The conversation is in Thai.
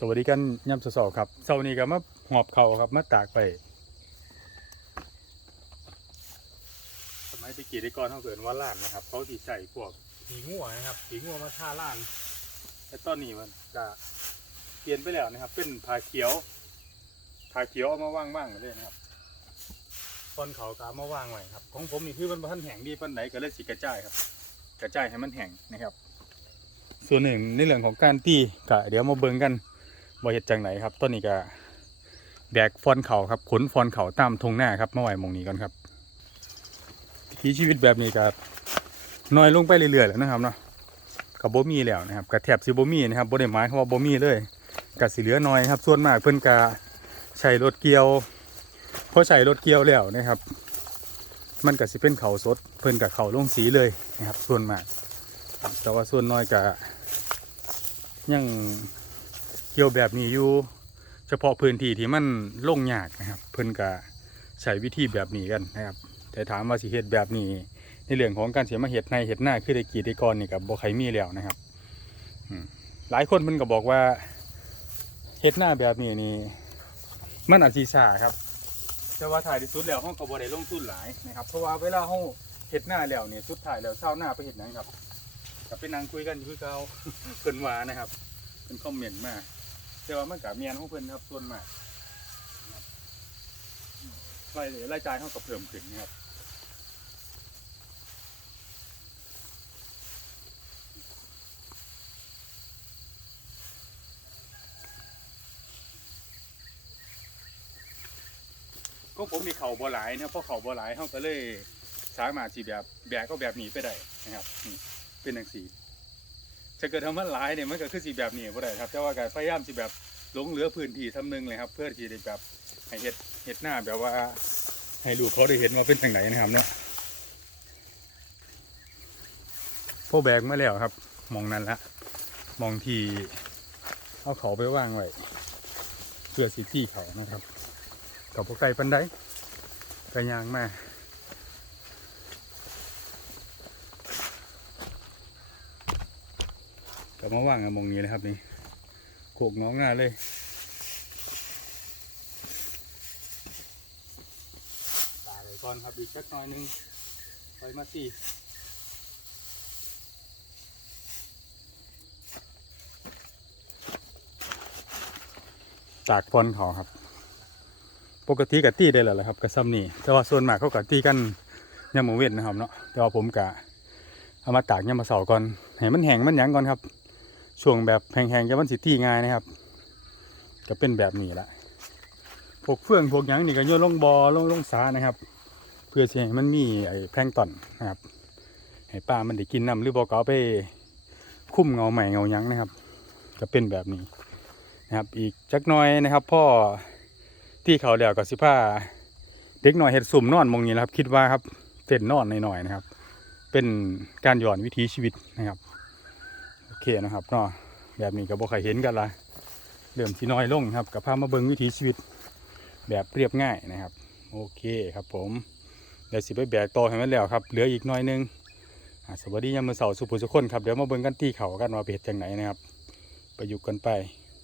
สวัสดีกันย่ำสาวๆครับเสาร์นี้ก็มาหอบเขาครับมาตากไปสมัยตะกี้ได้ก่อนเขาเกิดว่าล้านนะครับเขาสีใส่พวกผีงัวนะครับผีงัวมาท่าล้านแต่ตอนนี้มันจะเปลี่ยนไปแล้วนะครับ เป็นผาเขียวผาเขียวเอามาว่างๆเลยนะครับต้นเขากามาว่างไว้ครับ ของผมนี่คือมันบ่ทันแห้งดีปันไหนก็เลยสิกระจายครับ กระจายให้มันแห้งนะครับ ส่วนหนึ่งในเรื่องของการตีก็เดี๋ยวมาเบิ่งกัน ว่เฮ็ดจังไหนครับต้นนี้ก็แบกฟอนเขาครับขนฟอนเขาตามทงหน้าครับมาไว้หมองนี้ก่อนครับวิถีชีวิตแบบนี้ก็น้อยลงไปเรื่อยๆแล้วนะครับเนาะกับบ่มีแล้วนะครับกับแถบสิบ่มีนะครับโบ่ได้หมายควาว่าโบมีเลยกับสิเหลือน้อยครับ ส่วนมากเพิ่นก็ใช้รถเกี่ยวพอใช้รถเกี่ยวแล้วนะครับ มันก็สิเป็นเขาสด เพิ่นกับเขาลงสีเลยนะครับ ส่วนมาก แต่ว่าส่วนน้อยก็ยัง กี่ยวแบบนี้อยู่เฉพาะพื้นที่ที่มันลงยากนะครับ เพิ่นก็ใช้วิธีแบบนี้กันนะครับแต่ถามว่าสิเฮ็ดแบบนี้ ในเรื่องของการเสียมาเห็ดในเห็ดหน้าคือได้กี่ได้ก่อนนี่กับบ่ใคมีแล้วนะครับหลายคนเพิ่นก็บอกว่าเห็ดหน้าแบบนี้นี่มันอาจสิซ่าครับ แต่ว่าถ่ายที่สุดแล้วห้องกบได้ลงทุนหลายนะครับ เพราะว่าเวลาเฮาเฮ็ดหน้าแล้วนี่ยสุดท้ายแล้วเช้าหน้าไปเฮ็ดหยังครับก็ไปนั่งคุยกันอยู่คือเก่าเพิ่นว่านะครับเป็นคอมเมนต์มาก แต่ว่ามันกับเมียนของเพิ่นครับส่วนมากนะครับรายรายจ่ายเขาก็เพิ่มขึ้นนะครับก็ผมมีเข่าบ่หลายนะครับเพราะเข่าบ่หลายเขาก็เลยสามารถสิแบบแบกก็แบบหนีไปได้นะครับอืมเป็นหนังสี ถ้าเกิดทำมันหลายเนี่ยมันก็คือสีแบบนี้บ่ได้ครับแต่ว่าก็พยายามสิแบบหลงเหลือพื้นที่ทำนึงเลยครับ เพื่อที่จะแบบให้เฮ็ดเฮ็ดหน้าแบบว่า ให้ลูกเขาได้เห็นว่าเป็นทางไหนนะครับเนาะพ่อแบกมาแล้วครับ มองนั้นละมองที่เอาเขาไปว่างไว้เพื่อสิที่เขานะครับกับพวกไก่ปันไดไก่ยางมา ก็มาว่างอะมองนี้เลยครับนี่โขกน้องหน้าเลยตากไว้ก่อนครับอีกสักหน่อยหนึงไปมาสี่ตากฟอนเขาครับ ปกติกับตีได้แล้วแหละครับกับซัมนี่แต่ว่าส่วนมากเขากับตีกันยามมื้อเว้นนะครับเนาะแต่ว่าผมกะเอามาตากยามมาเสาร์ก่อนให้มันแห้งมันหยังก่อนครับ ช่วงแบบแห้งๆจะมันสิตีง่ายนะครับจะเป็นแบบนี้ละพวกเฟื่องพวกหยังนี่ก็โยนลงบอ่อลงลงสานะครับ เพื่อให้มันมีไอ้แพลงตอนนะครับให้ปลามันได้กินน้ำหรือบอกเอาไปคุ้มเงาใหม่เงายังนะครับ ก็เป็นแบบนี้นะครับ อีกจักน้อยนะครับ พ่อที่เขาแล้วก็สิผ้าเด็กหน่อยเห็ดสุ่มนอนมองนี้นะครับ คิดว่าครับเต้นนอนหน่อยๆนะครับ เป็นการหย่อนวิถีชีวิตนะครับ นะครับเนาะแบบนี้ก็บ่ใครเห็นกันละเริ่มที่น้อยลงครับกับพามาเบิงวิถีชีวิตแบบเรียบง่ายนะครับ โอเคครับผมเดี๋ยวสิไปแบกต่อให้มันแล้วครับเหลืออีกน้อยหนึงอ่าสวัสดียามมื้อเสาร์สุภุสุคนครับเดี๋ยวมาเบิ่งกันที่เขากันว่าเป็ดจังไหนนะครับไปอยู่กันไป